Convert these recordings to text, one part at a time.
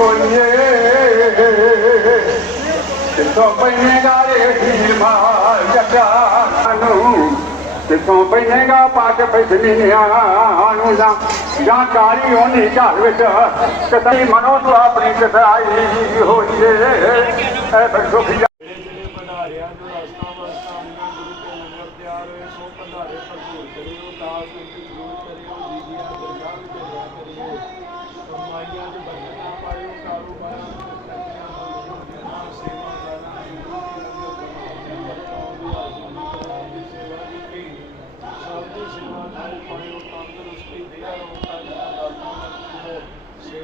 ਹੋਈਏ। ਕਿਥੋਂ ਪੈਣੇਗਾ ਰੇ ਹੀਰ ਮਾਰ ਜੱਟਾਂ ਨੂੰ ਕਿਥੋਂ ਪੈਣੇਗਾ ਪਾਟ ਬਿਜਲੀਆਂ ਨੂੰ ਜਾਂ ਜਾਂ ਕਾਲੀ ਹੋਣੀ ਘਰ ਵਿੱਚ ਕਤਈ ਮਨੋ ਤੂੰ ਆਪਣੀ ਕਸਾਈ ਹੋਈਏ। ਐ ਬਖਸ਼ੋ ਹੋਏ ਸੋ ਕਰਿਓ ਦਾਸ ਵਿੱਚ ਜ਼ਰੂਰ ਕਰਿਓ ਜੀਵਿਆ ਦਰਗਾਹ ਵਿੱਚ ਕਰਿਓ ਕਮਾਈਆਂ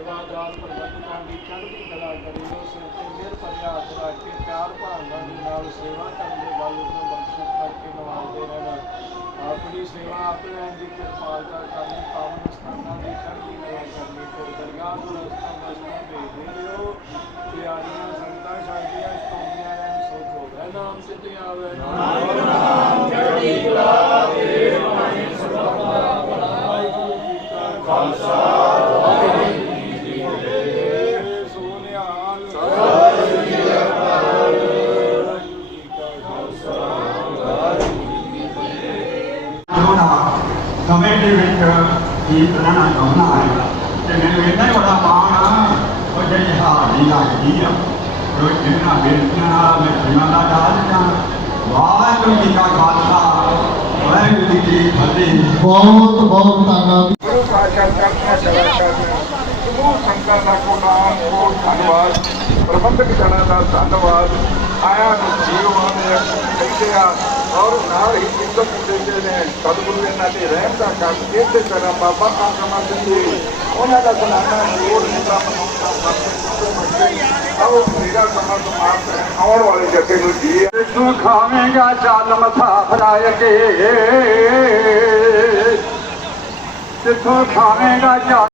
ਸੇਵਾਦਾਰ ਪ੍ਰਬੰਧਕਾਂ ਦੀ ਚੜ੍ਹਦੀ ਕਲਾ ਕਰਿਓ ਸਿਰ ਤੇ ਮਿਹਰ ਭਰਿਆ ਹੱਥ ਰੱਖ ਕੇ ਪਿਆਰ ਭਾਵਨਾ ਦੇ ਨਾਲ ਸੇਵਾ ਕਰਨ ਦੇ ਵੱਲ ਨੂੰ ਬਖਸ਼ਿਸ਼ ਕਰਕੇ ਨਵਾਜ਼ਦੇ ਰਹਿਣਾ। ਆਪਣੀ ਸੇਵਾ ਆਪ ਦੀ ਕਿਰਪਾਲਤਾ ਕਰਨੀ, ਪਾਵਨ ਸਥਾਨਾਂ ਦੀ ਚੜ੍ਹਦੀ ਕਲਾ ਕਰਨੀ ਤੇ ਦਰਗਾਹ ਨੂੰ ਰਸਤਾ ਬਸਤਾ ਭੇਜਦੇ ਰਹੋ। ਪਿਆਰੀਆਂ ਸੰਗਤਾਂ, ਸ਼ਾਂਤੀਆਂ ਸਤੋਂਦੀਆਂ ਰਹਿਣ ਸੁਖ ਹੋਵੇ ਨਾਮ ਸਿੱਧੇ ਆਵੇ। ਨਾਮ ਚੜ੍ਹਦੀ ਕਲਾ ਦੇ ਮਾਈ ਸੁਭਾਵਾ ਬੜਾ ਖਾਲਸਾ। ਚਾਹੁੰਦਾ ਸਮੇਂ ਦੇ ਵਿੱਚ ਜੀਤ ਰਹਿਣਾ ਚਾਹੁੰਦਾ ਹੈ ਤੇ ਮੈਨੂੰ ਇੰਨਾ ਹੀ ਬੜਾ ਮਾਣ ਆ ਉਹ ਜਿਹੜੀ ਹਾਜ਼ਰੀ ਲੱਗਦੀ ਆ ਉਹ ਜਿੰਨਾ ਬੇਨਤੀਆਂ ਨਾਲ ਮੈਂ ਜਿੰਨਾ ਦਾ ਦਾਜ ਜਾਂ ਵਾਹਿਗੁਰੂ ਜੀ ਕਾ ਖਾਲਸਾ ਵਾਹਿਗੁਰੂ ਜੀ ਕੀ ਫਤਿਹ ਬਹੁਤ ਬਹੁਤ ਧੰਨਵਾਦ। ਗੁਰੂ ਸਾਹਿਬ ਕਰਨਾ ਚਲਾ ਸਮੂਹ ਸੰਗਤਾਂ ਦਾ ਕੋਟਾਨ ਕੋਟ ਧੰਨਵਾਦ। ਪ੍ਰਬੰਧਕ ਜਨਾਂ ਦਾ ਧੰਨਵਾਦ। ਆਇਆ ਨੂੰ ਜੀਵਨ ਦੇ ਕਹਿੰਦੇ ਆ ਔਰ ਨਾਲ ਹੀ ਇੱਜ਼ਤ ਦਿੰਦੇ ਨੇ, ਸਤਿਗੁਰੂ ਇਹਨਾਂ ਦੇ ਰਹਿਮ ਦਾ ਕੰਮ ਇਸੇ ਤਰ੍ਹਾਂ ਬਾਬਾ ਆਸਮਾ ਸਿੰਘ ਉਹਨਾਂ ਦਾ ਸਲਾਨਾ ਜੋੜ ਨਿਕਾ ਮਨੁੱਖਾ ਮਰਦੇ ਆਓ ਮੇਰਾ ਸਮਾਂ ਸਮਾਪਤ ਹੈ। ਆਉਣ ਵਾਲੇ ਜੱਗੇ ਨੂੰ ਜੀ ਤੂੰ ਖਾਵੇਂਗਾ ਚੱਲ ਮਥਾ ਫਰਾਇ ਕੇ। ਜਿੱਥੋਂ ਖਾਵੇਂਗਾ ਜਾ